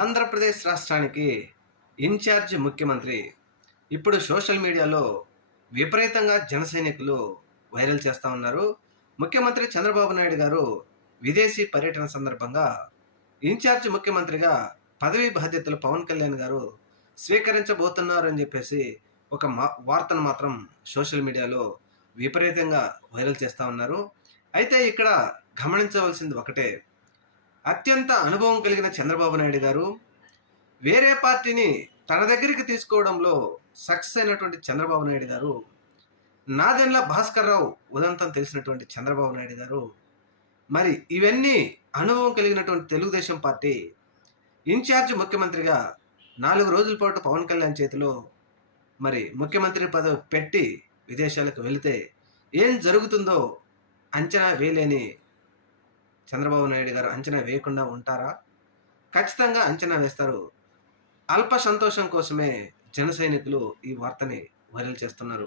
ఆంధ్రప్రదేశ్ రాష్ట్రానికి ఇన్ఛార్జ్ ముఖ్యమంత్రి ఇప్పుడు సోషల్ మీడియాలో విపరీతంగా జనసైనికులు వైరల్ చేస్తూ ఉన్నారు. ముఖ్యమంత్రి చంద్రబాబు నాయుడు గారు విదేశీ పర్యటన సందర్భంగా ఇన్ఛార్జ్ ముఖ్యమంత్రిగా పదవీ బాధ్యతలు పవన్ కళ్యాణ్ గారు స్వీకరించబోతున్నారని చెప్పేసి ఒక వార్తను మాత్రం సోషల్ మీడియాలో విపరీతంగా వైరల్ చేస్తూ ఉన్నారు. అయితే ఇక్కడ గమనించవలసింది ఒకటే, అత్యంత అనుభవం కలిగిన చంద్రబాబు నాయుడు గారు వేరే పార్టీని తన దగ్గరికి తీసుకోవడంలో సక్సెస్ అయినటువంటి చంద్రబాబు నాయుడు గారు, నాదెండ్ల భాస్కర్ రావు ఉదంతం తెలిసినటువంటి చంద్రబాబు నాయుడు గారు, మరి ఇవన్నీ అనుభవం కలిగినటువంటి తెలుగుదేశం పార్టీ ఇన్ఛార్జ్ ముఖ్యమంత్రిగా 4 రోజుల పాటు పవన్ కళ్యాణ్ చేతిలో మరి ముఖ్యమంత్రి పదవి పెట్టి విదేశాలకు వెళితే ఏం జరుగుతుందో అంచనా వేయలేని చంద్రబాబు నాయుడు గారు అంచనా వేయకుండా ఉంటారా? ఖచ్చితంగా అంచనా వేస్తారు. అల్ప సంతోషం కోసమే జన సైనికులు ఈ వార్తని వైరల్ చేస్తున్నారు.